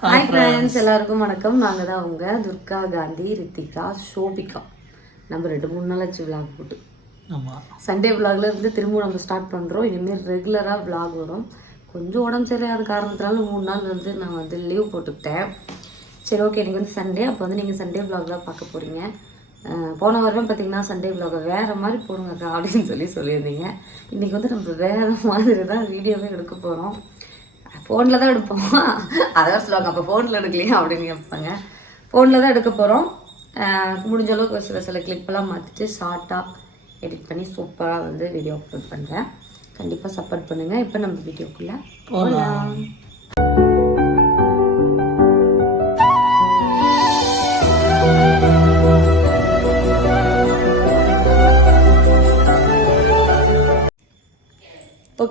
Hi friends எல்லாருக்கும் வணக்கம். நாங்கள் தான் அவங்க துர்கா காந்தி ரித்திகா ஷோபிகா. நம்ம ரெண்டு மூணு நாள் ஆச்சு விளாக் போட்டு. சண்டே விளாக்ல இருந்து திரும்ப நம்ம ஸ்டார்ட் பண்ணுறோம் இனிமேல் ரெகுலராக விளாக் வரும். கொஞ்சம் உடம்பு சரியாத காரணத்தினால மூணு நாள் வந்து நான் வந்து லீவ் போட்டுக்கிட்டேன். சரி ஓகே எனக்கு வந்து சண்டே அப்போ வந்து நீங்கள் சண்டே விளாக் தான் பார்க்க போகிறீங்க போன வாரம் பார்த்தீங்கன்னா சண்டே விளாகை வேறு மாதிரி போடுங்கக்கா அப்படின்னு சொல்லி சொல்லியிருந்தீங்க. இன்றைக்கி வந்து நம்ம வேறு மாதிரி தான் வீடியோவே எடுக்க போகிறோம் ஃபோனில் தான் எடுப்போம். அதான் சொல்லுவாங்க அப்போ ஃபோனில் எடுக்கலையா அப்படின்னு கேட்பாங்க. ஃபோனில் தான் எடுக்க போகிறோம் முடிஞ்ச அளவுக்கு சில சில கிளிப்பெல்லாம் மாற்றிட்டு ஷார்ட்டாக எடிட் பண்ணி சூப்பராக வந்து வீடியோ அப்லோட் பண்ணுறேன் கண்டிப்பாக சப்போர்ட் பண்ணுங்கள் இப்போ நம்ம வீடியோக்குள்ளே போகலாம்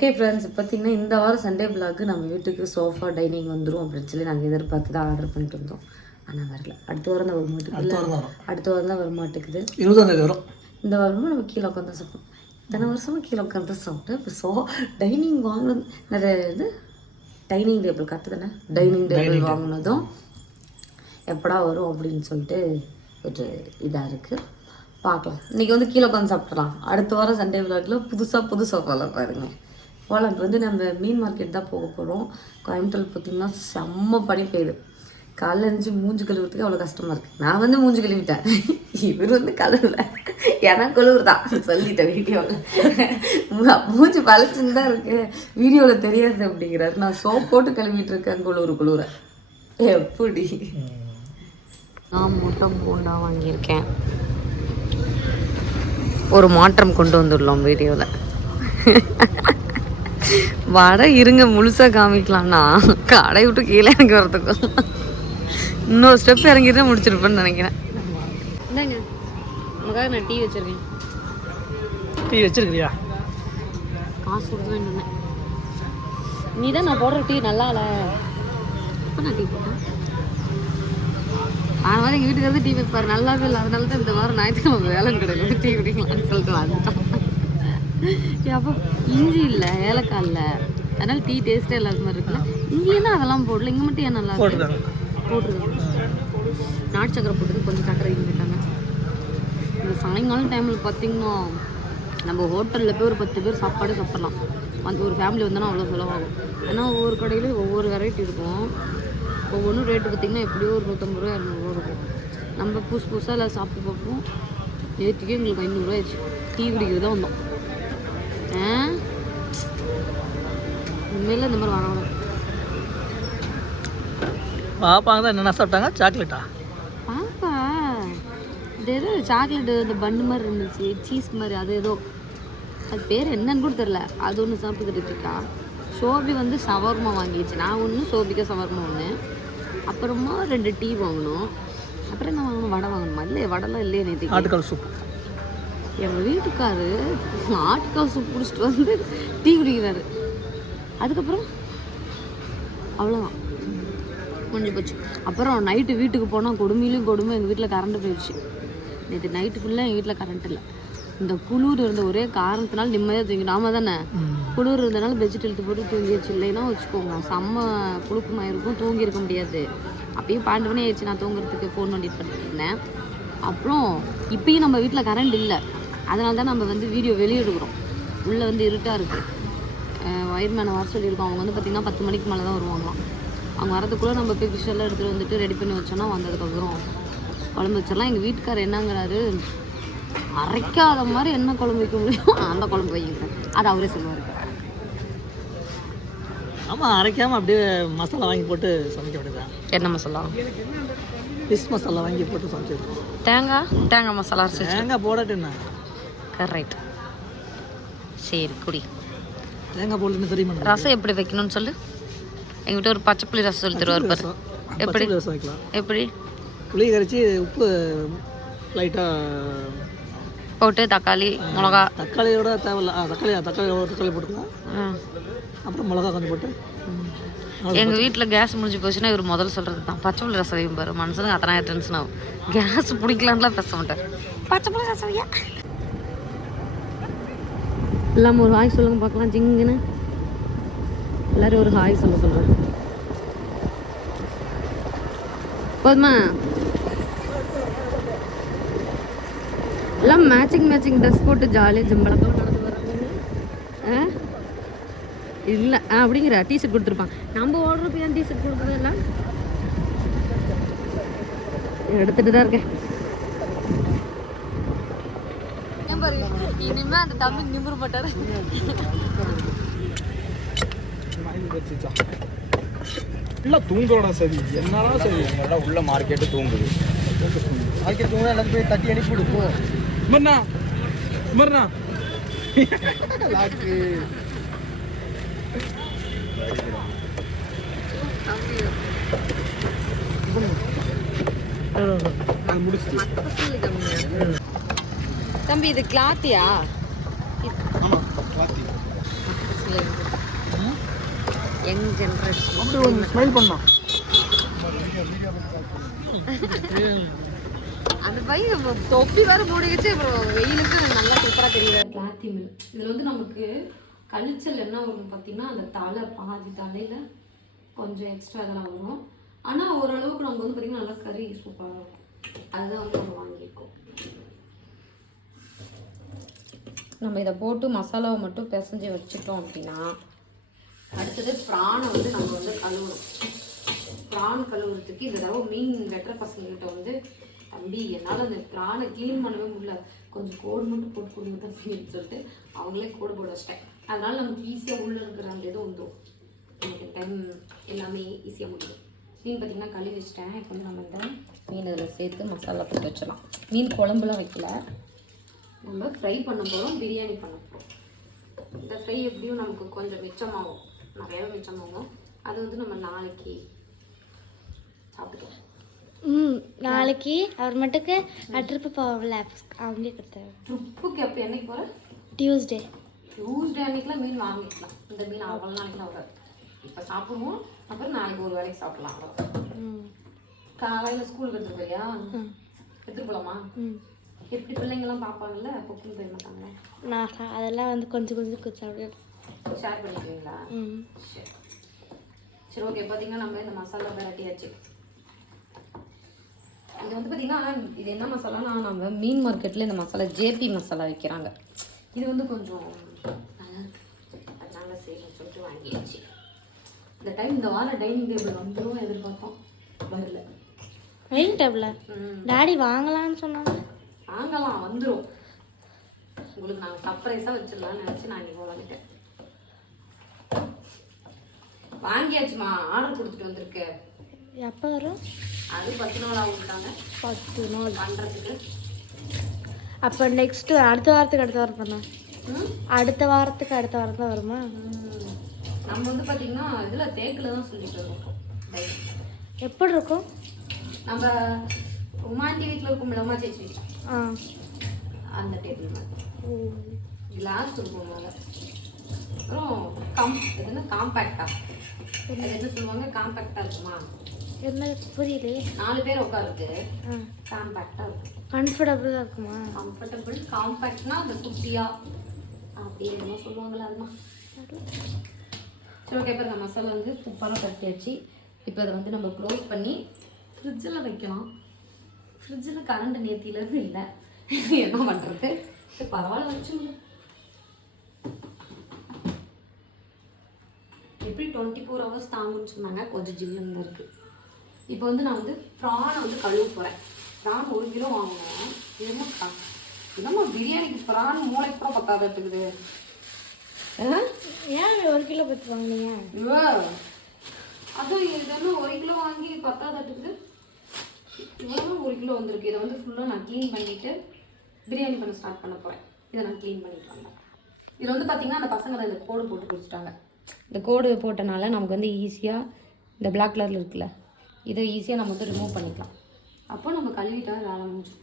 ஓகே ஃப்ரெண்ட்ஸ் பார்த்தீங்கன்னா இந்த வாரம் சண்டே பிளாக்கு நம்ம வீட்டுக்கு சோஃபா டைனிங் வந்துடும் அப்படின்னு சொல்லி நாங்கள் எதிர்பார்த்து தான் ஆர்டர் பண்ணிட்டு இருந்தோம். ஆனால் வரல. அடுத்த வாரம் தான் வர அடுத்த வாரம் தான் வரும். அடுத்த வாரம் தான் வர மாட்டேங்குது இருபதாம் தேதி வரும். இந்த வாரமும் நம்ம கீழே உட்காந்து சாப்பிட்டோம் இத்தனை வருஷமும் கீழே உட்காந்து சாப்பிட்டு இப்போ சோ டைனிங் வாங்கினது நிறைய இது? டைனிங் டேபிள் கரெக்டு தானே? டைனிங் டேபிள் வாங்கினதும் எப்படா வரும் அப்படின்னு சொல்லிட்டு ஒரு இதாக இருக்குது பார்க்கலாம். இன்றைக்கி வந்து கீழே உட்காந்து சாப்பிட்றலாம் அடுத்த வாரம் சண்டே விளாட்டில் புதுசாக புது சோஃபாவில் பாருங்க. போகலாம் வந்து நம்ம மீன் மார்க்கெட் தான் போக போகிறோம் கோயம்புத்தூர் பார்த்திங்கன்னா செம்ம பனி பெய்யுது. காலைல இருந்துச்சு மூஞ்சி கழுவுறதுக்கு அவ்வளோ கஷ்டமாக இருக்குது நான் வந்து மூஞ்சி கழுவிட்டேன். இவர் வந்து கழுவல. ஏன்னா குளிர் தான் சொல்லிட்டேன் வீடியோவில் மூஞ்சி பழச்சுன்னு தான் இருக்கு. வீடியோவில் தெரியாது அப்படிங்கிறாரு. நான் சோப் போட்டு கழுவிட்டு இருக்கேன். குளிர் குளிர எப்படி? நான் முட்டை போண்டா வாங்கியிருக்கேன். ஒரு மாற்றம் கொண்டு வந்துள்ளோம் வீடியோவில் வடை இருங்க முழுசாக காமிக்கலாம்னா. கடை விட்டு கீழே இறங்கி வரதுக்கும் இன்னொரு ஸ்டெப் இறங்கிட்டு முடிச்சிருப்பேன்னு நினைக்கிறேன். இந்தாங்க உனக்காக நான் டீ வச்சிருக்கேன். டீ வச்சிருக்கிறியா? காசு கொடுத்து நீ தான் நான் போடுற டீ நல்லா இல்லை. எப்போ நான் டீ போட்டேன்? ஆன மாதிரி எங்கள் வீட்டுக்கு வந்து டீ வைப்பார். நல்லாவே இல்லை. அதனால தான் இந்த வாரம் ஞாயிற்றுக்கிழமை வேலை கிடையாது டீ குடிக்கலாம்னு சொல்லிட்டு வந்துட்டான் ஏய், அப்போ இஞ்சி இல்லை ஏலக்காய் இல்லை. அதனால டீ டேஸ்ட்டே இல்லாத மாதிரி இருக்குல்ல. இங்கேயும் தான் அதெல்லாம் போடல. இங்கே மட்டும் ஏன் நல்லா போட்டுருக்காங்க போட்டுருக்காங்க நாட்டு சக்கரை போட்டுட்டு கொஞ்சம் சக்கரை இங்கிட்டாங்க இந்த சாயங்காலம் டைமில் பார்த்தீங்கன்னா நம்ம ஹோட்டலில் போய் ஒரு பத்து பேர் சாப்பாடு சாப்பிட்லாம். அந்த ஒரு ஃபேமிலி வந்தோன்னா அவ்வளோ செலவாகும். ஏன்னா ஒவ்வொரு கடையிலையும் ஒவ்வொரு வெரைட்டி இருக்கும். ஒவ்வொன்றும் ரேட்டு பார்த்திங்கன்னா எப்படியோ ஒரு நூற்றம்பது ரூபா இரநூறுவா இருக்கும். நம்ம புதுசு புதுசாக எல்லாம் சாப்பிட்டு பார்ப்போம். நேற்றுக்கே எங்களுக்கு ஐநூறுரூவா ஆயிடுச்சு. டீ குடிக்கிறது தான் வந்தோம். உண்மையில் இந்த மாதிரி வரணும் பாப்பாங்க தான் என்னென்ன சாப்பிட்டாங்க? சாக்லேட்டா? பாப்பா இது ஏதோ சாக்லேட் இந்த பன்னு மாதிரி இருந்துச்சு சீஸ் மாதிரி அது ஏதோ. அது பேர் என்னன்னு கூட தெரில அது ஒன்று சாப்பிட்டு ரித்திகா சோபி வந்து சவர்மா வாங்கிடுச்சு. நான் ஒன்று சோபிக்கா சவர்மா ஒன்று அப்புறமா ரெண்டு டீ வாங்கினோம் அப்புறம் என்ன வாங்கணும்? வடை வாங்கணுமா? இல்லையே வடைலாம் இல்லையே நேற்று ஆட்டுக்கால் சூப் எங்கள் வீட்டுக்காரு ஆட்டுக்கால் பிடிச்சிட்டு வந்து டீ குடிக்கிறாரு. அதுக்கப்புறம் அவ்வளோதான் முடிஞ்சு போச்சு. அப்புறம் நைட்டு வீட்டுக்கு போனால் கொடுமையிலும் கொடுமை எங்கள் வீட்டில் கரண்ட் போயிடுச்சு நேற்று நைட்டு ஃபுல்லாக எங்கள் வீட்டில் கரண்ட் இல்லை. இந்த குளிர் இருந்த ஒரே காரணத்தினால நிம்மதியாக தூங்கி நாம தானே? குளிர் இருந்தனால பெட்ஷீட் இழுத்து போட்டு தூங்கிடுச்சு இல்லைன்னா வச்சுக்கோங்க செம்ம புழுக்கமாக இருக்கும் தூங்கி இருக்க முடியாது. அப்பயும் பன்னெண்டு மணி ஆயிடுச்சு நான் தூங்குறதுக்கு ஃபோன் பண்ணிட்டு பண்ணிட்டு இருந்தேன். அப்புறம் இப்பயும் நம்ம வீட்டில் கரண்ட் இல்லை. அதனால தான் நம்ம வந்து வீடியோ வெளியே எடுக்கிறோம் உள்ளே வந்து இருட்டாக இருக்குது ஒயர்மேனை வர சொல்லியிருக்கோம். அவங்க வந்து பார்த்திங்கன்னா பத்து மணிக்கு மேலே தான் வருவாங்களாம் அவங்க வரதுக்குள்ளே நம்ம போய் எல்லாம் எடுத்துகிட்டு வந்துட்டு ரெடி பண்ணி வச்சோன்னா வந்ததுக்கப்புறம் குழம்பு வச்சிடலாம். எங்கள் வீட்டுக்காரர் என்னங்கிறாரு? அரைக்காத மாதிரி என்ன குழம்பு வைக்க முடியும் அந்த குழம்பு வைக்கிறேன் அது அவரே சொல்லுவார். ஆமாம் அரைக்காமல் அப்படியே மசாலா வாங்கி போட்டு சமைக்க வேண்டியதான் என்ன மசாலா? ஃபிஷ் மசாலா வாங்கி போட்டு சமைச்சிருக்கோம். தேங்காய் தேங்காய் மசாலா தேங்காய் போடட்டு என்ன கரெக்ட் சரி குடி. தேங்காய் போடலன்னு தெரியுமா? ரசம் எப்படி வைக்கணும்னு சொல்லு. எங்கள் வீட்டு ஒரு பச்சை புளி ரசம் சொல்லி தருவார் பாரு. எப்படி? ரசம் வைக்கலாம். எப்படி? புளி கரைச்சி உப்பு லைட்டாக போட்டு தக்காளி மிளகா. தக்காளியோட தேவையில்ல. தக்காளி தக்காளி தக்காளி போட்டுக்கலாம். அப்புறம் மிளகா கொஞ்சம் போட்டு. எங்கள் வீட்டில் கேஸ் முடிஞ்சு போச்சுன்னா இவர் முதல்ல சொல்கிறது தான் பச்சை புளி ரசம் வைக்கும் பாரு மனுஷனுக்கு அத்தனை டென்ஷன் ஆகும் கேஸ் பிடிக்கலான்லாம் பேச மாட்டார். பச்சை புளி ரசம் வையா? எல்லாம் ஒரு ஹாய் சொல்லுங்க பார்க்கலாம். ஜிங்குன்னு. எல்லாரும் ஒரு ஹாய் சொல்ல சொல்லுவாங்க போதுமா? எல்லாம் மேட்சிங் மேட்சிங் ட்ரெஸ் போட்டு ஜாலியாக ஜம்பளமாக நடந்து வராங்க ஆ? இல்லை ஆ அப்படிங்கிற. டிஷர்ட் கொடுத்துருப்பான். நம்ம ஓடுறப்ப ஏன் டிஷர்ட் கொடுக்குறது இல்லை? எடுத்துகிட்டு தான் இருக்கேன். இனிமே அந்த தம்பி நிமிர மாட்டாரு. இல்லை தூங்கோட சரி. என்னடா சரி? எங்களோட உள்ள மார்க்கெட்டு தூங்குது? அதுக்கு தூங்க எல்லாம் போய் தட்டி அனுப்பி விடுப்போம் மர்னா மர்னா லாக்கு அது முடிச்சுட்டு. தம்பி இது கிளாத்தியா யங் ஜென்ரேஷன் ஸ்மைல் பண்ணோம் அந்த பையன் தொப்பி வேற மூடிக்கிச்சு அப்புறம் வெயிலுக்கு நல்லா சூப்பராக தெரியுது. கிளாத்தி மில் இதில் வந்து நமக்கு கழிச்சல் என்ன வரும் பார்த்தீங்கன்னா அந்த தலை பாதி தலையில் கொஞ்சம் எக்ஸ்ட்ரா இதெல்லாம் வரும். ஆனால் ஓரளவுக்கு நமக்கு வந்து பார்த்திங்கன்னா நல்லா கறி சூப்பராக இருக்கும். அதுதான் வந்து நம்ம வாங்கியிருக்கோம். நம்ம இதை போட்டு மசாலாவை மட்டும் பிசைஞ்சு வச்சுட்டோம் அப்படின்னா அடுத்தது ப்ரானை வந்து நம்ம வந்து கழுவணும். ப்ரான் கழுவுறதுக்கு இந்த தடவை மீன் வெட்டுற பசங்கள்கிட்ட வந்து தம்பி என்னால் அந்த ப்ரானை க்ளீன் பண்ணவே முடியல. கொஞ்சம் கோடு மட்டும் போட்டு கொடுங்க தம்பின்னு சொல்லிட்டு அவங்களே கோடு போட வச்சிட்டேன். அதனால் நமக்கு ஈஸியாக உள்ளே இருக்கிற அந்த இது வந்துடும் எனக்கு டைம் எல்லாமே ஈஸியாக முடியும். மீன் பார்த்திங்கன்னா கழுவி வச்சிட்டேன். இப்போ வந்து நம்ம இந்த மீன் அதில் சேர்த்து மசாலா போட்டு வச்சிடலாம். மீன் குழம்புலாம் வைக்கல. நம்ம ஃப்ரை பண்ண போகிறோம் பிரியாணி பண்ண போகிறோம் இந்த ஃப்ரை எப்படியும் நமக்கு கொஞ்சம் மிச்சமாகும். நிறையாவே மிச்சமாகும். அது வந்து நம்ம நாளைக்கு சாப்பிட்டுக்கலாம். ம் நாளைக்கு அவர் மட்டுக்கு ட்ரிப்பு போகல அவங்களே கொடுத்தாரு ட்ரிப்புக்கு எப்போ என்னைக்கு போகிற டியூஸ்டே டியூஸ்டே அன்னைக்குலாம் மீன் வாங்கிக்கலாம் இந்த மீன் அவ்வளோ நாளைக்குலாம் வராது இப்போ சாப்பிடுவோம். அப்புறம் நாளைக்கு ஒரு வேலைக்கு சாப்பிடலாம். அவ்வளோ ம். காலையில் ஸ்கூலுக்கு எடுத்துகிட்டு போறியா. எடுத்துகிட்டு போகலாமா ம். எப்படி பிள்ளைங்களாம் பார்ப்பாங்கல்ல பொக்குன்னு போய் மாட்டாங்களே நான் அதெல்லாம் வந்து கொஞ்சம் கொஞ்சம் அப்படியே ஷேர் பண்ணிக்குவீங்களா? ம். சரி சரி ஓகே பார்த்தீங்கன்னா நம்ம இந்த மசாலா வெரைட்டியாச்சு. இது வந்து பார்த்தீங்கன்னா இது என்ன மசாலானா நம்ம மீன் மார்க்கெட்டில் இந்த மசாலா ஜேபி மசாலா விற்கிறாங்க இது வந்து கொஞ்சம் நல்லா சரின்னு சொல்லிட்டு வாங்கியாச்சு. இந்த டைம் இந்த வாரம் டைனிங் டேபிள் வந்துடும் எதிர்பார்த்தோம். வரல. டைனிங் டேபிளா டாடி வாங்கலாம்னு சொன்னாங்க. வாங்கலாம் வந்துடும் உங்களுக்கு நாங்கள் சர்ப்ரைஸாக வச்சிடலாம்னு நினச்சி நான் இங்கே வந்துட்டேன் வாங்கியாச்சுமா ஆர்டர் கொடுத்துட்டு வந்திருக்கு. எப்போ வரும்? அது பத்து நாள் ஆகுட்டாங்க பத்து நாள் பண்ணுறதுக்கு அப்போ நெக்ஸ்ட்டு அடுத்த வாரத்துக்கு அடுத்த வாரம் பண்ணா. அடுத்த வாரத்துக்கு அடுத்த வாரம் தான் வருமா. நம்ம வந்து பார்த்தீங்கன்னா இதில் தேக்கில் தான் சொல்லிட்டு இருக்கோம். எப்படி இருக்கும்? நம்ம உமாண்டி வீட்டில் இருக்கும்ல உமா சேச்சி அந்த டேபிள் மாதிரி. கிளாஸ் இருக்கும் மேலே அப்புறம் கம் காம்பேக்டா அது என்ன சொல்லுவாங்க? காம்பேக்டா இருக்குமா? என்ன புரியலையே நாலு பேர் உட்காருது ஆ. காம்பேக்டா இருக்கும். கம்ஃபர்டபுளாக இருக்குமா? கம்ஃபர்டபுள் காம்பேக்ட்னா அந்த குட்டியா? அப்படி சொல்லுவாங்கல்ல அதுதான் சரி. ஓகே இப்போ இந்த மசாலா வந்து சூப்பராக கட்டியாச்சு இப்போ அதை வந்து நம்ம க்ளோஸ் பண்ணி ஃப்ரிட்ஜில் வைக்கலாம். ஃப்ரிட்ஜில் கரண்ட் நேத்தியிலேருந்து இல்லை. என்ன பண்ணுறது பரவாயில்ல வச்சுங்க எப்படி டுவெண்ட்டி ஃபோர் ஹவர்ஸ் தாங்குன்னு சொன்னாங்க. கொஞ்சம் ஜில்லுன்னு இருக்குது இப்போ வந்து நான் வந்து ப்ரானை வந்து கழுவ போகிறேன் ப்ரான் ஒரு கிலோ வாங்கினேன். என்னம்மா என்னம்மா பிரியாணிக்கு ப்ரான் மூளைக்கு கூட பத்தாத இருக்குது? ஏன் ஒரு கிலோ பத்து வாங்கினீங்க? அதுவும் இதெல்லாம் ஒரு கிலோ வாங்கி பத்தாதட்டுக்குது இவ்வளோ ஒரு கிலோ வந்திருக்கு. இதை வந்து ஃபுல்லாக நான் க்ளீன் பண்ணிவிட்டு பிரியாணி பண்ண ஸ்டார்ட் பண்ண போகிறேன் இதை நான் க்ளீன் பண்ணிட்டு வந்தேன் இதில் வந்து பார்த்திங்கன்னா அந்த பசங்க தான் இந்த கோடு போட்டு கொடுத்துட்டாங்க இந்த கோடு போட்டனால நமக்கு வந்து ஈஸியாக இந்த பிளாக் கலரில் இருக்குல்ல இதை ஈஸியாக நம்ம வந்து ரிமூவ் பண்ணிக்கலாம். அப்போ நம்ம கழுவிட்டா வேலை முடிஞ்சும்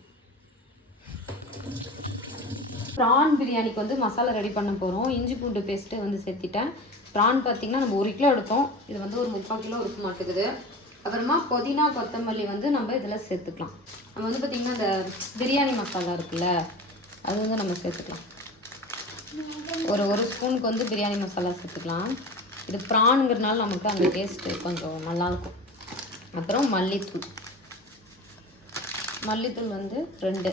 ப்ரான் பிரியாணிக்கு வந்து மசாலா ரெடி பண்ண போகிறோம் இஞ்சி பூண்டு பேஸ்ட்டு வந்து சேர்த்திட்டேன். ப்ரான் பார்த்தீங்கன்னா நம்ம ஒரு கிலோ எடுத்தோம். இது வந்து ஒரு முக்கால் கிலோ இருக்க மாட்டேங்குது. அப்புறமா புதினா கொத்தமல்லி வந்து நம்ம இதில் சேர்த்துக்கலாம். நம்ம வந்து பார்த்திங்கன்னா இந்த பிரியாணி மசாலா இருக்குல்ல அது வந்து நம்ம சேர்த்துக்கலாம். ஒரு ஒரு ஸ்பூனுக்கு வந்து பிரியாணி மசாலா சேர்த்துக்கலாம். இது ப்ரானுங்கிறதுனால நமக்கு அந்த டேஸ்ட்டு கொஞ்சம் நல்லாயிருக்கும் அப்புறம் மல்லித்தூள். மல்லித்தூள் வந்து ரெண்டு.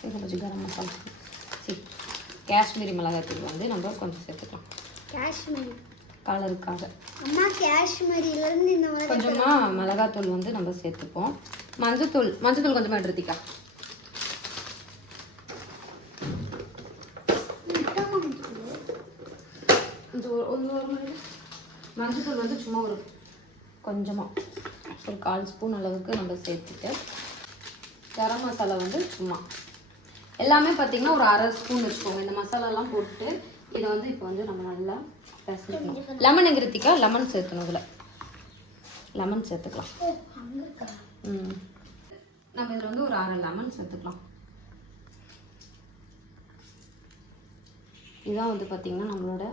கொஞ்சம் கரம் மசாலா. சரி. காஷ்மீரி மிளகாத்தூள் வந்து நம்ம கொஞ்சம் சேர்த்துக்கலாம். காஷ்மீரி. கலருக்காக. அம்மா காஷ்மீரிலேருந்து இந்த கொஞ்சமாக மிளகாத்தூள் வந்து நம்ம சேர்த்துப்போம். மஞ்சத்தூள் மஞ்சத்தூள் கொஞ்சமாக எடுத்துக்கா மஞ்சத்தூள் வந்து சும்மா ஒரு கொஞ்சமாக ஒரு கால் ஸ்பூன் அளவுக்கு நம்ம சேர்த்துட்டு கரம் மசாலா வந்து சும்மா. எல்லாமே பார்த்தீங்கன்னா ஒரு அரை ஸ்பூன் வச்சுக்கோங்க. இந்த மசாலாலாம் போட்டு இதை வந்து இப்போ வந்து நம்ம நல்லா பிசைக்கணும் லெமன் எங்கிருத்திக்கா லெமன் சேர்த்தணும் இதில். லெமன் சேர்த்துக்கலாம். ம். நம்ம இதில் வந்து ஒரு அரை லெமன் சேர்த்துக்கலாம். இதான் வந்து பார்த்திங்கன்னா நம்மளோட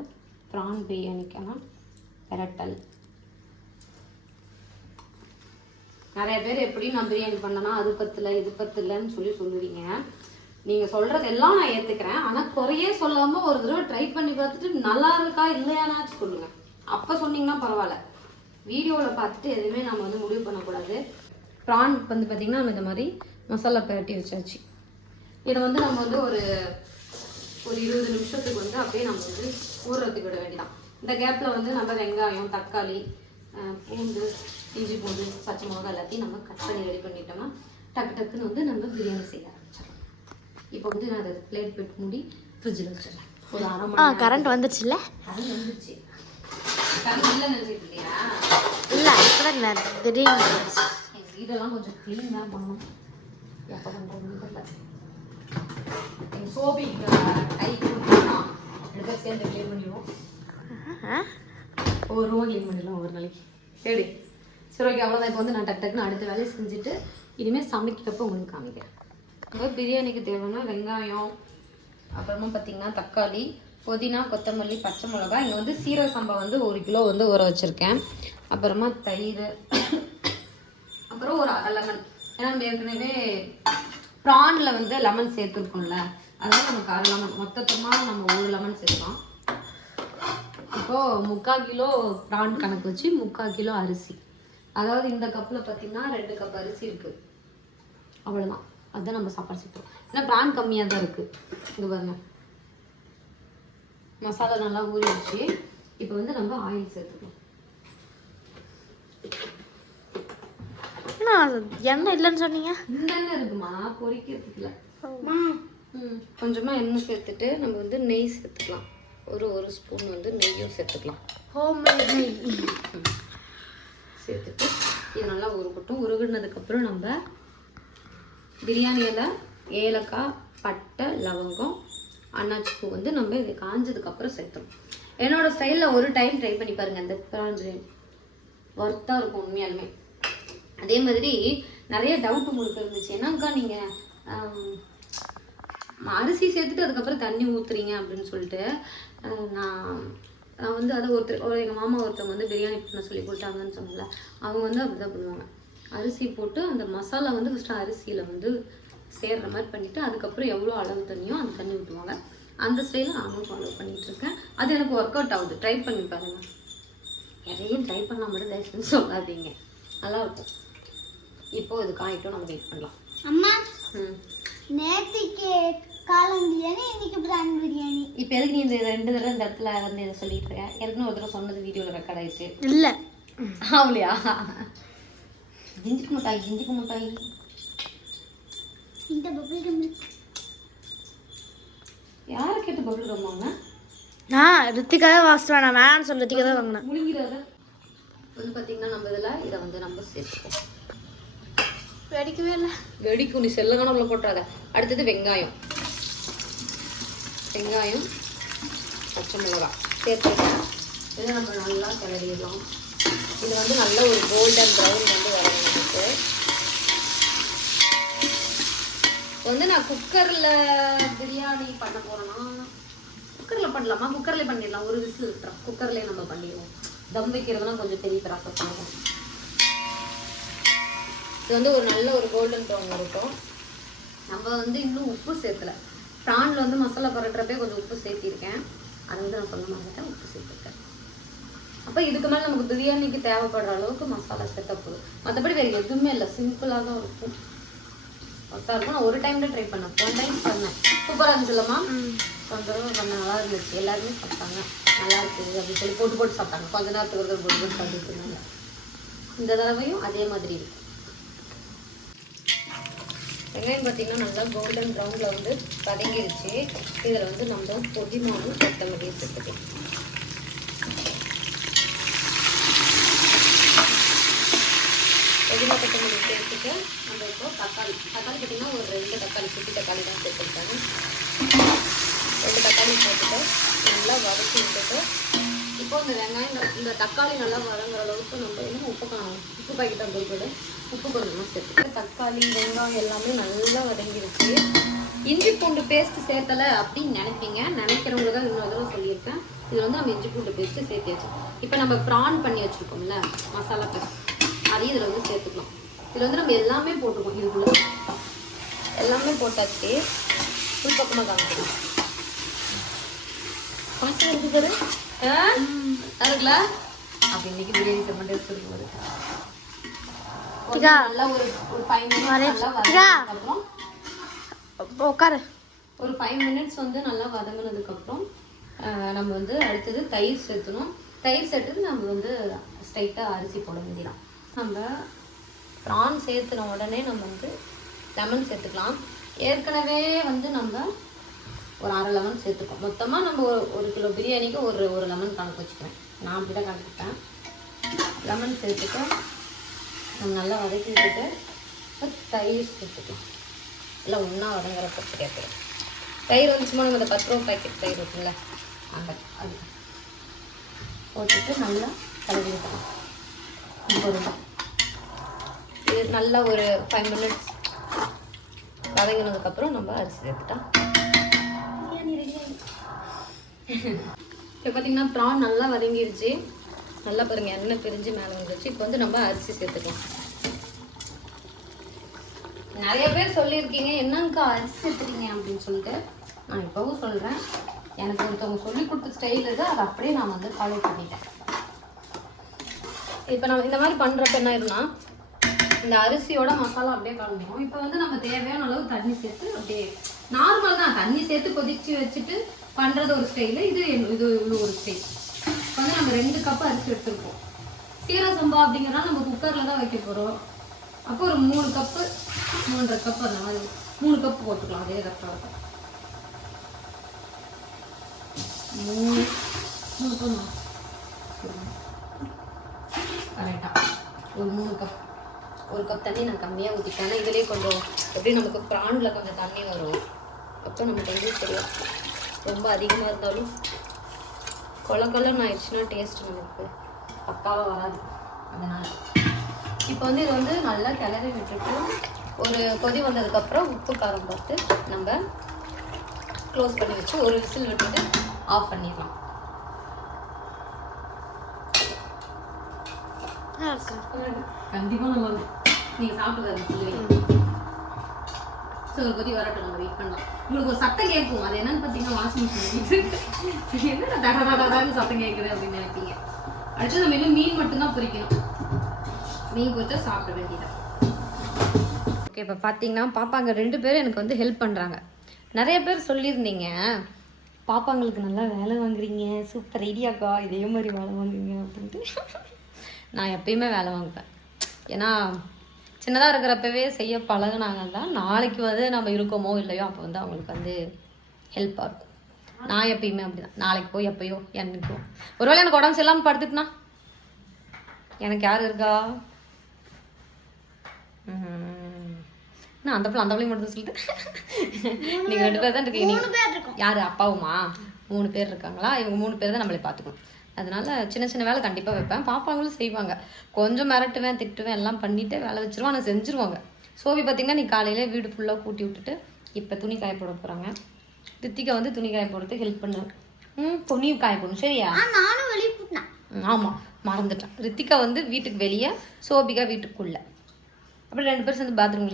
ப்ரான் பிரியாணிக்கான பெரட்டல். நிறைய பேர் எப்படி நான் பிரியாணி பண்ணனா அது பத்தல இது பத்தலன்னு சொல்லி சொல்லுவீங்க. நீங்கள் சொல்கிறதெல்லாம் நான் ஏற்றுக்கிறேன் ஆனால் குறையே சொல்லாமல் ஒரு தடவை ட்ரை பண்ணி பார்த்துட்டு நல்லா இருக்கா இல்லையானாச்சும் சொல்லுங்கள் அப்போ சொன்னீங்கன்னா பரவாயில்ல. வீடியோவில் பார்த்துட்டு எதுவுமே நம்ம வந்து முடிவு பண்ணக்கூடாது. ப்ரான் வந்து பார்த்திங்கன்னா நம்ம இந்த மாதிரி மசாலா பரட்டி வச்சாச்சு. இதை வந்து நம்ம வந்து ஒரு ஒரு இருபது நிமிஷத்துக்கு வந்து அப்படியே நம்ம வந்து ஊறுறதுக்கு விட வேண்டியதான் இந்த கேப்பில் வந்து நம்ம வெங்காயம் தக்காளி பூண்டு இஞ்சி பூண்டு பச்சை மிளகா எல்லாத்தையும் நம்ம கட் பண்ணி ரெடி பண்ணிட்டோம்னா டக்கு டக்குன்னு வந்து நம்ம பிரியாணி செய்யலாம். இப்போ வந்து நான் அதை பிளேட் போட்டு மூடி ஃப்ரிட்ஜில் வச்சிடலாம் ஒரு அரை மணி ஆ நேரம் கரண்ட் வந்துச்சுல்ல? கரண்ட் வந்துருச்சு. கரண்ட் இல்லை நினைச்சிட்டு இல்லையா இல்லை இப்போதான் திடீர்னு வந்துச்சு. வீடெல்லாம் கொஞ்சம் க்ளீன் தான் பண்ணணும். எப்போ பண்ணுறதுன்னு தெரியல. எங்கள் சோபி கை கொடுத்தோம்னா எடுக்க சேர்ந்து க்ளீன் பண்ணிடுவோம். ஒவ்வொரு ரூபா க்ளீன் பண்ணிடலாம் ஒவ்வொரு நாளைக்கு. சரி சரி ஓகே அவ்வளோதான் இப்போ வந்து நான் டக்கு டக்குன்னு அடுத்த வேலையை செஞ்சுட்டு இனிமேல் சமைக்கிறப்ப உங்களுக்கு காமிக்கிறேன். இப்போ பிரியாணிக்கு தேவைன்னா வெங்காயம் அப்புறமா பார்த்தீங்கன்னா தக்காளி புதினா கொத்தமல்லி பச்சை மிளகாய். இங்கே வந்து சீரக சம்பா வந்து ஒரு கிலோ வந்து ஊற வச்சுருக்கேன். அப்புறமா தயிர் அப்புறம் ஒரு அரை லெமன் ஏன்னா நம்ம ஏற்கனவே ப்ரானில் வந்து லெமன் சேர்த்துருக்கோம்ல அதனால் நமக்கு அரை லெமன் மொத்தமாக நம்ம ஒரு லெமன் சேர்க்கலாம். இப்போது முக்கால் கிலோ ப்ரான் கணக்கு வச்சு முக்கால் கிலோ அரிசி. அதாவது இந்த கப்பில் பார்த்திங்கன்னா ரெண்டு கப் அரிசி இருக்குது அவ்வளோதான் அதுதான் நம்ம சாப்பாடு சேர்த்தோம் ஏன்னா ப்ரான் கம்மியாக தான் இருக்குது இது பாருங்க. மசாலா நல்லா ஊறிடுச்சு. இப்போ வந்து நம்ம ஆயில் சேர்த்துக்கலாம். என்ன எண்ணெய் இல்லைன்னு சொன்னீங்க. இந்த எண்ணெய் இருக்குமா இல்லை. ம். கொஞ்சமாக எண்ணெய் சேர்த்துட்டு நம்ம வந்து நெய் சேர்த்துக்கலாம். ஒரு ஒரு ஸ்பூன் வந்து நெய்யும் சேர்த்துக்கலாம். ஹோம் நெய். சேர்த்துட்டு இது நல்லா உருகட்டும் உருகுனதுக்கப்புறம் நம்ம பிரியாணி இலை ஏலக்காய் பட்டை லவங்கம் அன்னாச்சி பூ வந்து நம்ம இது காஞ்சதுக்கப்புறம் சேர்த்தோம் என்னோட ஸ்டைலில் ஒரு டைம் ட்ரை பண்ணி பாருங்கள் இந்த ப்ரான் பிரியாணி ஒர்த்தாக இருக்கும் உண்மையாலுமே. அதே மாதிரி நிறைய டவுட் உங்களுக்கு இருந்துச்சு. என்னக்கா நீங்கள் அரிசி சேர்த்துட்டு அதுக்கப்புறம் தண்ணி ஊற்றுறீங்க அப்படின்னு சொல்லிட்டு நான் நான் வந்து அதை ஒருத்தர் ஒரு எங்கள் மாமா ஒருத்தவங்க வந்து பிரியாணி பண்ண சொல்லி கொடுத்தாங்கன்னு சொன்னல அவங்க வந்து அப்படி தான் பண்ணுவாங்க. அரிசி போட்டு அந்த மசாலா வந்து ஃபஸ்ட்டு அரிசியில் வந்து சேர்ற மாதிரி பண்ணிவிட்டு அதுக்கப்புறம் எவ்வளோ அளவு தண்ணியோ அந்த தண்ணி ஊற்றுவாங்க அந்த ஸ்டைலில் நானும் ஃபாலோ பண்ணிகிட்டு இருக்கேன். அது எனக்கு ஒர்க் அவுட் ஆகுது. ட்ரை பண்ணி பாருங்கள் எதையும் ட்ரை பண்ணால் மட்டும் தயவு செஞ்சு சொல்லாதீங்க. நல்லா இருக்கும். இப்போ இது காயிட்டும் நம்ம வெயிட் பண்ணலாம். அம்மா ம். நேற்றுக்கு காளான் பிரியாணி இன்னைக்கு பிரான் பிரியாணி. இப்போ எதுக்கு நீ இந்த ரெண்டு தடவை இந்த இடத்துல வந்து இதை சொல்லிட்டு இருக்க? ஏற்கனவே ஒரு தடவை சொன்னது வீடியோவில் ரெக்கார்ட் ஆயிடுச்சு. இல்லை. ஆகலையா ஜிஞ்சுக்கு மிட்டாய் ஜிஞ்சுக்கு மிட்டாய். இந்த பபிள் கம் யாரை கேட்டு பபுள் கம்மாங்க நான் ரித்திக்காக வாசிட்டு வேணாம் வேணாம்னு சொல்லி ரித்திகா தான் வாங்கினேன் முழுங்கிறத. வந்து பார்த்தீங்கன்னா நம்ம இதில் இதை வந்து நம்ம சேர்த்துப்போம். வெடிக்கவே இல்லை. வெடிக்கும் நீ செல்ல கணக்கில் போட்டுறாத. அடுத்தது வெங்காயம். வெங்காயம் பச்சை மிளகாய். சேர்த்துட்டேன் இதை நம்ம நல்லா கிளறிடலாம். இது வந்து நல்ல ஒரு கோல்டன் ப்ரௌன் வந்து வரணும் நமக்கு இப்போ வந்து நான் குக்கரில் பிரியாணி பண்ண போகிறேன்னா குக்கரில் பண்ணலாமா? குக்கர்லேயே பண்ணிடலாம். ஒரு விசில் விட்டுறோம். குக்கர்லேயே நம்ம பண்ணிடுவோம். தம் வைக்கிறதுனா கொஞ்சம் பெரிய ப்ராசஸ் ஆகும் இது வந்து ஒரு நல்ல ஒரு கோல்டன் ப்ரௌன் இருக்கும் நம்ம வந்து இன்னும் உப்பு சேர்க்கல. ப்ரானில் வந்து மசாலா பரட்டுறப்பே கொஞ்சம் உப்பு சேர்த்திருக்கேன். அதை வந்து நான் சொல்ல மாட்டேன் உப்பு சேர்த்துருக்கேன். அப்போ இதுக்கு மேலே நமக்கு பிரியாணிக்கு தேவைப்படுற அளவுக்கு மசாலா செட்டப் மற்றபடி வேறு எதுவுமே இல்லை. சிம்பிளாக தான் இருக்கும். ஒருத்தா இருக்கும். நான் ஒரு டைம்ல ட்ரை பண்ணேன். ஒன் டைம் பண்ணேன். சூப்பராக இருந்துச்சுல்லம்மா கொஞ்ச தடவை பண்ண நல்லா இருந்துச்சு. எல்லாருமே சாப்பிட்டாங்க. நல்லா இருக்குது அப்படின்னு சொல்லி போட்டு போட்டு சாப்பிட்டாங்க. கொஞ்ச நேரத்துக்கு ஒரு போட்டு போட்டு சாப்பிட்டு இருந்தாங்க. இந்த தடவையும் அதே மாதிரி இருக்கு. வெங்காயம் பார்த்தீங்கன்னா நல்லா கோல்டன் ப்ரௌனில் வந்து வதங்கிருச்சு. இதில் வந்து நம்ம புதினாவும் கொத்தமல்லியும் சேர்த்துக்கலாம் புதினா கொத்தமல்லி சேர்த்துட்டு நம்ம இப்போ தக்காளி. தக்காளி பார்த்திங்கன்னா ஒரு ரெண்டு தக்காளி குட்டி தக்காளி தான் சேர்த்துருக்காங்க ரெண்டு தக்காளி போட்டுட்டு நல்லா வதக்கி விட்டுட்டு இப்போ இந்த வெங்காயம் இந்த தக்காளி நல்லா வதங்குற அளவுக்கு நம்ம இன்னும் உப்பு காணும் உப்பு பாக்கெட் அந்த கூட உப்பு கொஞ்சமாக சேர்த்துட்டு தக்காளி வெங்காயம் எல்லாமே நல்லா வதங்கிருச்சு. இஞ்சி பூண்டு பேஸ்ட் சேர்த்தலை அப்படின்னு நினைப்பீங்க. நினைக்கிறவங்க தான் இன்னொரு தடவை சொல்லியிருக்கேன். இதில் வந்து நம்ம இஞ்சி பூண்டு பேஸ்ட்டு சேர்த்து வச்சோம் இப்போ நம்ம ப்ரான் பண்ணி வச்சுருக்கோம்ல மசாலா பேஸ்ட் அதையும் இதில் வந்து சேர்த்துக்கலாம். இதில் வந்து நம்ம எல்லாமே போட்டுக்கோம் இதுக்குள்ள எல்லாமே போட்டாச்சு. ஃபுல் பக்கமாக காமிக்கிறோம் பாசம் இருக்கு பாரு? ஆ? அதுக்குல அப்ப இன்னைக்கு பிரியாணி செம்ம டேஸ்ட் இருக்கும் போது நல்லா ஒரு ஒரு ஃபைவ் மினிட்ஸ் நல்லா உட்காரு. ஒரு ஃபைவ் மினிட்ஸ் வந்து நல்லா வதங்கினதுக்கு அப்புறம் ஆஹ், நம்ம வந்து அடுத்தது தயிர் சேர்த்தணும். தயிர் சேர்த்துட்டு நம்ம வந்து ஸ்ட்ரைட்டாக அரிசி போட வேண்டியதான் நம்ம ப்ரான் சேர்த்துன உடனே நம்ம வந்து லெமன் சேர்த்துக்கலாம். ஏற்கனவே வந்து நம்ம ஒரு அரை லெமன் சேர்த்துக்கோம் மொத்தமாக நம்ம ஒரு ஒரு கிலோ பிரியாணிக்கு ஒரு ஒரு லெமன் கணக்கு வச்சுக்கிறேன். நான் அப்படி தான் கணக்குப்பேன் லெமன் சேர்த்துட்டு நம்ம நல்லா வதக்கி விட்டுட்டு தயிர் சேர்த்துக்கலாம். இல்லை ஒன்றா வதங்குற சரியாக போயிடும் தயிர் வந்துச்சுமா நம்ம இந்த பத்து ரூபா பேக்கெட் தயிர் இருக்குல்ல அந்த அது போட்டுட்டு நல்லா கலந்து இது நல்லா ஒரு ஃபைவ் மினிட்ஸ் வதங்கினதுக்கப்புறம் நம்ம அரிசி எடுத்துட்டா இப்போ பார்த்தீங்கன்னா ப்ரான் நல்லா வதங்கிருச்சு. நல்லா பாருங்க எண்ணெய் பிரிஞ்சு மேலே வந்துருச்சு. இப்போ வந்து நம்ம அரிசி சேர்த்துக்கலாம். நிறைய பேர் சொல்லியிருக்கீங்க என்னங்கக்கா அரிசி சேர்த்துறீங்க? அப்படின்னு சொல்லிட்டு. நான் இப்போவும் சொல்கிறேன் எனக்கு ஒருத்தவங்க சொல்லி கொடுத்த ஸ்டைல் இது அதை அப்படியே நான் வந்து ஃபாலோ பண்ணிட்டேன். இப்போ நம்ம இந்த மாதிரி பண்ணுறப்ப என்ன ஆயிரும்னா இந்த அரிசியோட மசாலா அப்படியே கலந்துடும் இப்போ வந்து நம்ம தேவையான அளவு தண்ணி சேர்த்து அப்படியே நார்மல் தான். தண்ணி சேர்த்து கொதிச்சு வச்சுட்டு பண்ணுறது ஒரு ஸ்டைலு இது இது இவ்வளோ ஒரு ஸ்டைல் இப்போ வந்து நம்ம ரெண்டு கப் அரிசி எடுத்துருக்கோம். சீர சம்பா அப்படிங்கிறனால நம்ம குக்கரில் தான் வைக்க போகிறோம் அப்போ ஒரு மூணு கப்பு மூன்றரை கப் அந்த மாதிரி. மூணு கப் போட்டுக்கலாம். அதே கரெக்டாக இருக்கும். மூணு மூணு கரெக்டாக ஒரு மூணு கப். ஒரு கப் தண்ணி நான் கம்மியாக ஏன்னா இதுலேயே கொஞ்சம் எப்படி நமக்கு ப்ரானில் கொஞ்சம் தண்ணி வரும். அப்போ நமக்கு வந்து சரியா ரொம்ப அதிகமாக இருந்தாலும் கொல கொலன்னு ஆயிடுச்சுன்னா டேஸ்ட் நமக்கு. பக்காவாக வராது. அதனால். இப்போ வந்து இது வந்து நல்லா கிளறி விட்டுட்டு ஒரு கொதி வந்ததுக்கப்புறம் உப்பு காரம் பார்த்து நம்ம க்ளோஸ் பண்ணி வச்சு ஒரு விசில் விட்டுட்டு ஆஃப் பண்ணிடலாம். கண்டிப்பாக நல்லா இருக்கும் நீங்கள் சாப்பிட்டு சொல்லுவீங்க ஸோ ஒரு கொதி வரட்டும் நம்ம வெயிட் பண்ணலாம். உங்களுக்கு ஒரு சத்தம் கேட்கும். அது என்னன்னு பார்த்தீங்கன்னா வாஷிங் மிஷின் என்ன தட தட தடன்னு சத்தம் கேட்குது அப்படின்னு நினைப்பீங்க. அடுத்து நம்ம இன்னும் மீன் மட்டும்தான் பொரிக்கணும் மீன் பொரிச்சா சாப்பிட வேண்டியதான் ஓகே இப்போ பார்த்தீங்கன்னா பாப்பாங்க ரெண்டு பேரும் எனக்கு வந்து ஹெல்ப் பண்ணுறாங்க நிறைய பேர் சொல்லியிருந்தீங்க. பாப்பாங்களுக்கு நல்லா வேலை வாங்குறீங்க. சூப்பர் ஐடியாக்கா இதே மாதிரி வேலை வாங்குங்க அப்படின்ட்டு. நான் எப்பயுமே வேலை வாங்குவேன். ஏன்னா சின்னதாக இருக்கிறப்பவே செய்ய பழகுனாங்கன்னா நாளைக்கு வந்து நம்ம இருக்கோமோ இல்லையோ அப்போ வந்து அவங்களுக்கு வந்து ஹெல்ப்பாக இருக்கும். நான் எப்பயுமே அப்படிதான். நாளைக்கு போய் எப்பயோ என்னைக்கோ. ஒருவேளை எனக்கு உடம்பு சரியில்லாமல் படுத்துட்டுனா? எனக்கு யார் இருக்கா. நான் அந்த பிள்ளை அந்த பிள்ளை மட்டும் சொல்லிட்டு. நீங்கள் ரெண்டு பேர் தான் இருக்கீங்க. யார்? அப்பாவுமா? மூணு பேர் இருக்காங்களா? இவங்க மூணு பேர் தான் நம்மளை பார்த்துக்கணும். அதனால சின்ன சின்ன வேலை கண்டிப்பாக வைப்பேன். பாப்பாங்களும் செய்வாங்க. கொஞ்சம் மிரட்டுவேன் திட்டுவேன் எல்லாம் பண்ணிட்டு வேலை வச்சிருவோம். ஆனால் செஞ்சுருவாங்க. சோபி பார்த்தீங்கன்னா நீ காலையில வீடு ஃபுல்லாக கூட்டி விட்டுட்டு இப்போ துணி காய போட போகிறாங்க ரித்திகா வந்து துணி காய போடுறதுக்கு ஹெல்ப் பண்ணு. ம் துணியும் காய போடணும் சரியா? நானும் வெளியே போட்டேன் ம், ஆமா மறந்துட்டேன். ரித்திகா வந்து வீட்டுக்கு வெளியே சோபிகா வீட்டுக்குள்ள. அப்புறம் ரெண்டு பேரும் சேர்ந்து பாத்ரூம்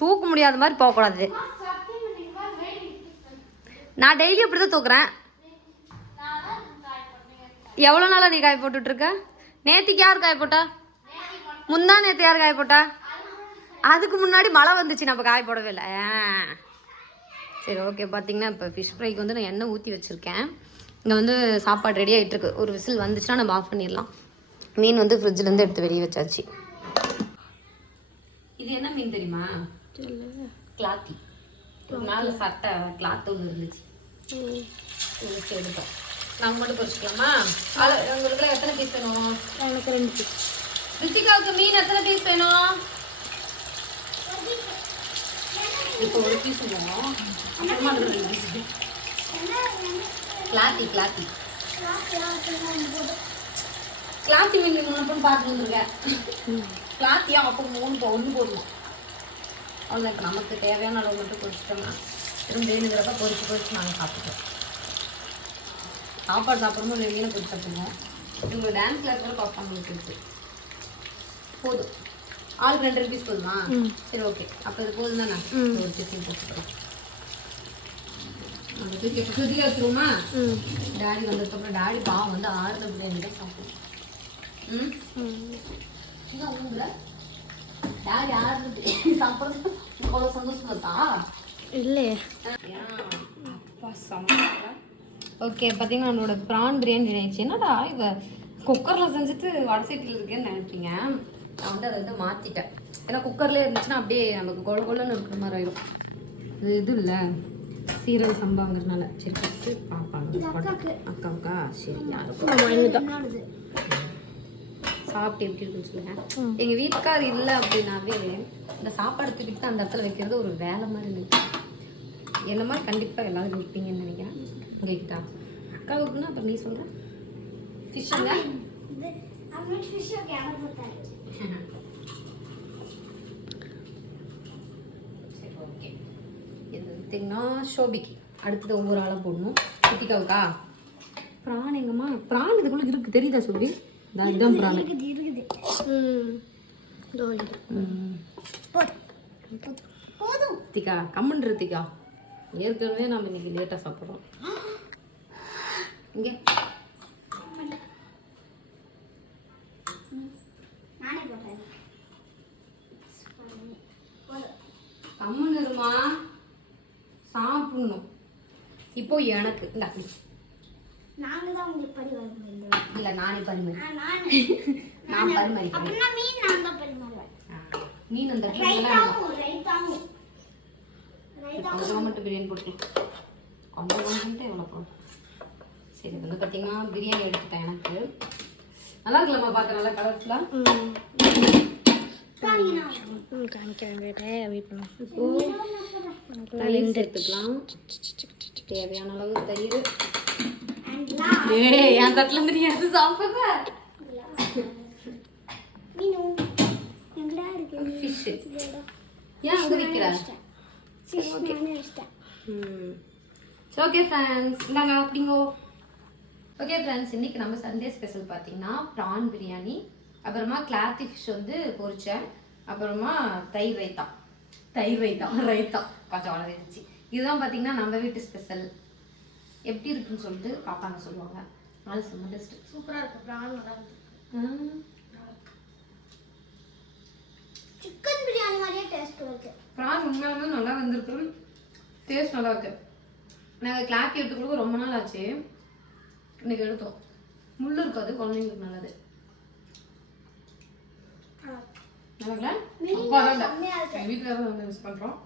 தூக்க முடியாத மாதிரி போகக்கூடாது. நான் டெய்லி அப்படி தான் தூக்குறேன். எவ்வளோ நாளாக நீ காய போட்டுட்டு இருக்க? நேத்திக்கு யார் காய போட்டா? முந்தா நேத்து யார் காய போட்டா? அதுக்கு முன்னாடி மழை வந்துச்சு நம்ம காய போடவே இல்லை. சரி ஓகே பார்த்தீங்கன்னா இப்போ ஃபிஷ் ஃப்ரைக்கு வந்து நான் எண்ணெய் ஊற்றி வச்சுருக்கேன். இங்கே வந்து சாப்பாடு ரெடி ஆகிட்டு இருக்கு. ஒரு விசில் வந்துச்சுன்னா நம்ம ஆஃப் பண்ணிடலாம். மீன் வந்து ஃப்ரிட்ஜ்லேருந்து எடுத்து வெளியே வச்சாச்சு. இது என்ன மீன் தெரியுமா? கிளாத்தி மேலே சட்டை கிளாத் ஒன்று இருந்துச்சு. வச்சு எடுத்தோம் நம்ம மட்டும் பொரிச்சுக்கலாமா? அள- உங்களுக்கு எத்தனை பீஸ் வேணும்? எனக்கு ரெண்டு பீஸ் ரித்திகாவுக்கு மீன் எத்தனை பீஸ் வேணும்? இப்போ ஒரு பீஸ் வேணும். அப்புறமா அதுல ரெண்டு பீஸ் கிளாத்தி கிளாத்தி கிளாத்தி மீன் முன்னப்புறம் பார்த்து வந்துருக்கேன் கிளாத்தியா அப்போ மூணு ஒன்று போடணும் அவ்வளோ நமக்கு தேவையான அளவு மட்டும் பொரிச்சிட்டோம்னா. திரும்ப வேணுங்கிறப்ப பொரிச்சு பொரிச்சு நாங்கள் சாப்பிட்டுக்கோம் சாப்பாடு சாப்பிடும்போது மீனை பொரிச்சு சாப்பிடுவோம் இவங்க டான்ஸ் கிளாஸ் கூட பர்ஃபார்மன்ஸ் இருக்கு. போதும். ஆளுக்கு ரெண்டு பீஸ் போதுமா? சரி ஓகே அப்போ இது போதும் தானே? ஒரு பீஸையும் போட்டுக்கலாம் தூக்கி வச்சுருவோமா? டாடி வந்ததுக்கப்புறம் டாடி பாவம் வந்து ஆறுத பிரியாணி தான் சாப்பிடுவோம் ம்? டாடி ஆறுத பிரியாணி சாப்பிட்றது அவ்வளோ சந்தோஷமா இருக்கா? இல்லையே ஓகே பார்த்தீங்கன்னா நம்மளோட ப்ரான் பிரியாணி ஆயிடுச்சு. என்னடா இவ? குக்கரில் செஞ்சுட்டு வடை சைட்டில் இருக்கேன்னு நினைப்பீங்க நான் வந்து அதை வந்து மாற்றிட்டேன் ஏன்னா குக்கர்லேயே இருந்துச்சுன்னா அப்படியே நமக்கு கொழ கொழன்னு இருக்கிற மாதிரி ஆயிடும். இது இது இல்லை. சீரக சம்பாங்கிறதுனால சரி ஃபஸ்ட்டு பார்ப்பாங்க அக்காவுக்கா? சரி சாப்பிட்டு எப்படி இருக்குன்னு சொல்லுங்க. எங்க வீட்டுக்கார் இல்லை அப்படின்னாவே இந்த சாப்பாடு தூக்கிட்டு அந்த இடத்துல வைக்கிறது ஒரு வேலை மாதிரி இருக்கு என்ன மாதிரி கண்டிப்பா எல்லாரும் வைப்பீங்கன்னு நினைக்கிறேன். உங்ககிட்ட அக்காவுக்குன்னா அப்புறம் நீ சொல்ற? ஃபிஷ்ஷுங்க சரி ஓகே இது பார்த்தீங்கன்னா ஷோபிக்கு. அடுத்தது ஒவ்வொரு ஆளாக போடணும். குட்டிக்காவுக்கா? ப்ரான் எங்கம்மா? ப்ரான் இதுக்குள்ள இருக்கு. தெரியுதா சொல்லி இதுதான் ப்ரான். ம். இதோ இது. திகா கம்மன் திகா. ஏற்கனவே நம்ம இன்னைக்கு லேட்டாக சாப்பிட்றோம். இங்கே. கம்மன் இருமா. சாப்பிடணும். இப்போ எனக்கு இந்த நாங்க தான் உங்களுக்கு படி வருவோம் இல்லை நானே பரிமாறி. நானு. நான் பரிமாறிக்கிறேன். அப்படின்னா மீன் நான் தான் பரிமாறுவேன். ஆ, மீன் அந்த கொஞ்சமாக மட்டும் பிரியாணி போட்டுக்கலாம் கொஞ்சம் கொஞ்சம்ட்டு எவ்வளோ போடும் சரி இது வந்து பார்த்தீங்கன்னா பிரியாணி எடுத்துட்டேன் எனக்கு. நல்லா இருக்குல்லம்மா பார்க்க நல்லா கலர்ஃபுல்லாக தேவையான அளவு தயிர். ஏய் என் தட்டில் இருந்து எடுத்து சாப்பிட்ற? ஏன் அங்கே வைக்கிற சரி ஓகே ஃப்ரெண்ட்ஸ் இந்தாங்க அப்படிங்கோ ஓகே ஃப்ரெண்ட்ஸ் இன்னைக்கு நம்ம சண்டே ஸ்பெஷல் பார்த்தீங்கன்னா ப்ரான் பிரியாணி அப்புறமா கிளாத்தி ஃபிஷ் வந்து பொரிச்சேன். அப்புறமா தயிர் ரைத்தா. தயிர் ரைத்தா ரைத்தா. கொஞ்சம் வளர்ந்துச்சு இதுதான் பார்த்தீங்கன்னா நம்ம வீட்டு ஸ்பெஷல் எப்படி இருக்குன்னு சொல்லிட்டு பாப்பாங்க சொல்லுவாங்க. அது செம்ம டெஸ்ட் சூப்பரா இருக்கு. பிரான் நல்லா சிக்கன் பிரியாணி மாதிரியே டேஸ்ட் இருக்கு. ப்ரான் உண்மையாலுமே நல்லா வந்திருக்கு. டேஸ்ட் நல்லா இருக்கு. நாங்கள் கிளாக்கி எடுத்து கொடுக்க ரொம்ப நாள் ஆச்சு. இன்னைக்கு எடுத்தோம். முள்ளு இருக்காது குழந்தைங்களுக்கு நல்லது. வந்து மிஸ் பண்ணுறோம்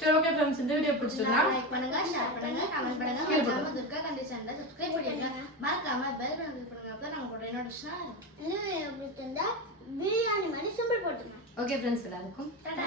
சரி ஓகே ஃப்ரெண்ட்ஸ் இந்த வீடியோ பிடிச்சிருந்தா லைக் பண்ணுங்க ஷேர் பண்ணுங்க கமெண்ட் பண்ணுங்க. மறக்காம துர்கா கண்டி சேனலை சப்ஸ்கிரைப் பண்ணிடுங்க. மறக்காம பெல் பட்டன் கிளிக் பண்ணுங்க. அப்பதான் நம்ம போடுற நோட்டிஃபிகேஷன் பிரியாணி மாதிரி சிம்பிள் போட்டுருங்க ஓகே ஃப்ரெண்ட்ஸ் எல்லாருக்கும். டாடா